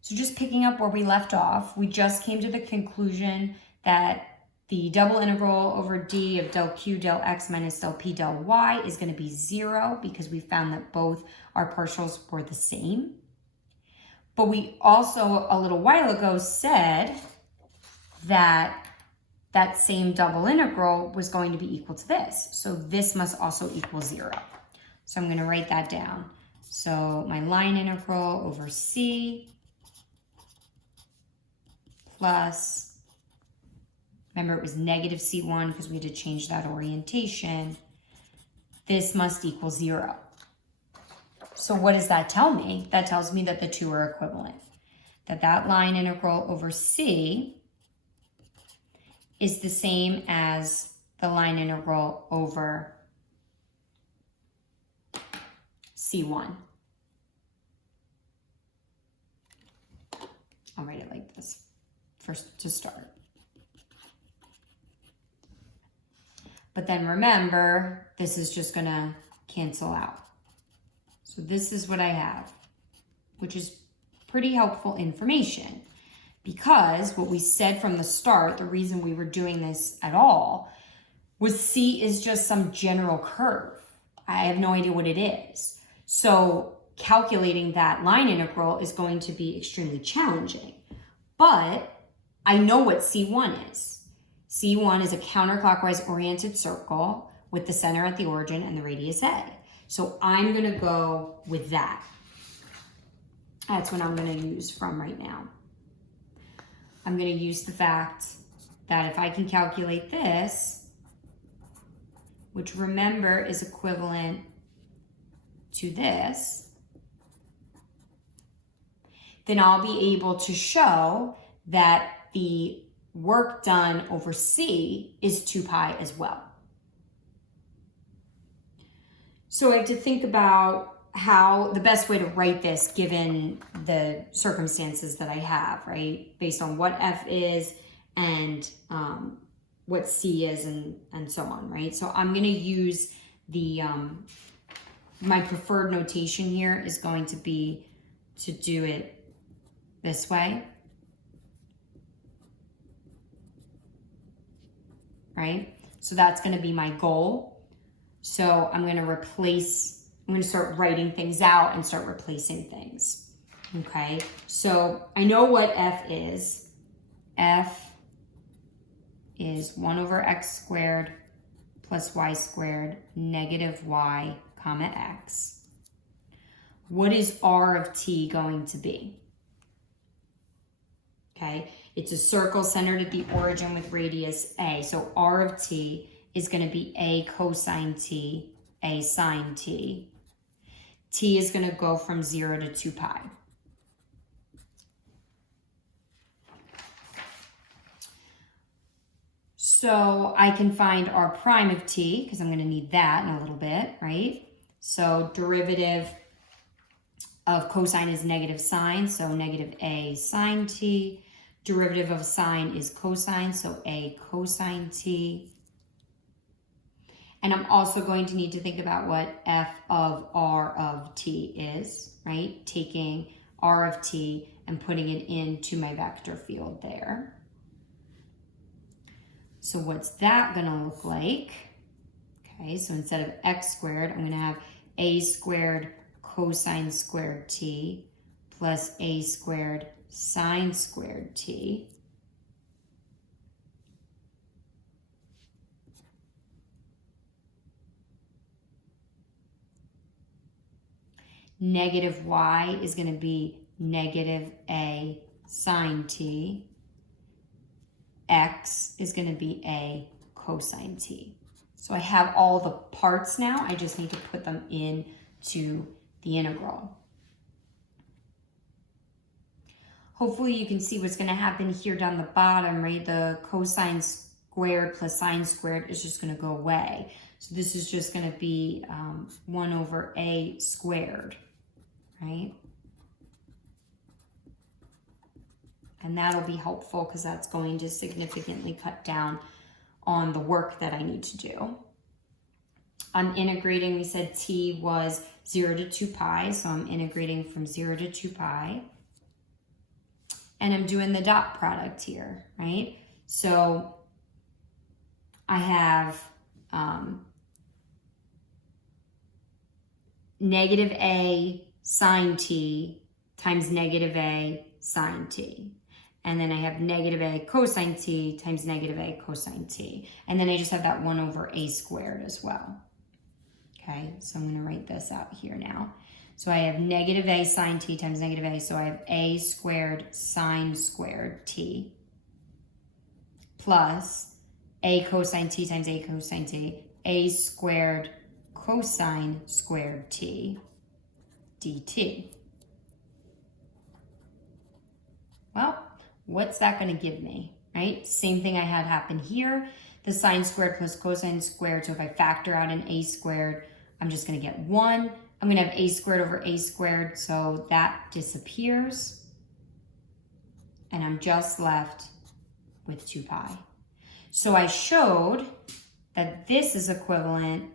So just picking up where we left off, we just came to the conclusion that the double integral over d of del q del x minus del p del y is going to be 0 because we found that both our partials were the same. But we also, a little while ago, said that that same double integral was going to be equal to this. So this must also equal 0. So I'm going to write that down. So my line integral over c plus, remember it was negative c1 because we had to change that orientation. This must equal 0. So what does that tell me? That tells me that the two are equivalent. That line integral over c is the same as the line integral over c1. I'll write it like this first to start. But then remember, this is just gonna cancel out. So this is what I have, which is pretty helpful information because what we said from the start, the reason we were doing this at all, was C is just some general curve. I have no idea what it is. So calculating that line integral is going to be extremely challenging. But I know what C1 is. C1 is a counterclockwise oriented circle with the center at the origin and the radius A. So I'm going to go with that. That's what I'm going to use from right now. I'm going to use the fact that if I can calculate this, which remember is equivalent to this, then I'll be able to show that the work done over C is 2 pi as well. So I have to think about how the best way to write this given the circumstances that I have, right? Based on what F is and what C is and so on, right? So I'm going to use the, my preferred notation here is going to be to do it this way, right? So that's going to be my goal. So I'm going to start writing things out and start replacing things. Okay, so I know what F is. F is 1 over x squared plus y squared negative y comma x. What is R of t going to be? Okay, it's a circle centered at the origin with radius A. So R of t is going to be A cosine t, A sine t. T is going to go from 0 to 2 pi. So I can find R prime of t, because I'm going to need that in a little bit, right? So derivative of cosine is negative sine, so negative A sine t. Derivative of sine is cosine, so A cosine t. And I'm also going to need to think about what F of R of t is, right? Taking R of t and putting it into my vector field there. So what's that going to look like? Okay, so instead of x squared, I'm going to have a squared cosine squared t plus a squared sine squared t. Negative y is going to be negative a sine t. X is going to be a cosine t. So I have all the parts now. I just need to put them into the integral. Hopefully you can see what's going to happen here down the bottom, right? The cosine squared plus sine squared is just going to go away. So this is just going to be 1 over a squared, right? And that'll be helpful because that's going to significantly cut down on the work that I need to do. I'm integrating, we said t was 0 to 2 pi, so I'm integrating from 0 to 2 pi. and I'm doing the dot product here, right? So I have negative a sine t times negative a sine t. And then I have negative a cosine t times negative a cosine t. And then I just have that 1 over a squared as well. Okay, so I'm going to write this out here now. So I have negative a sine t times negative a, so I have a squared sine squared t plus a cosine t times a cosine t, a squared cosine squared t dt. Well, what's that going to give me, right? Same thing I had happen here. The sine squared plus cosine squared. So if I factor out an a squared, I'm just going to get 1. I'm going to have a squared over a squared, so that disappears. And I'm just left with 2 pi. So I showed that this is equivalent,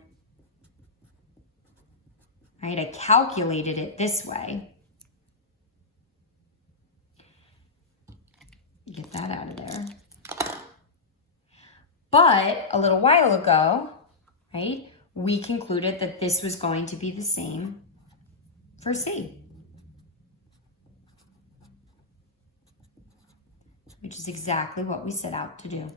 right? I calculated it this way. Get that out of there. But a little while ago, right, we concluded that this was going to be the same for C, which is exactly what we set out to do.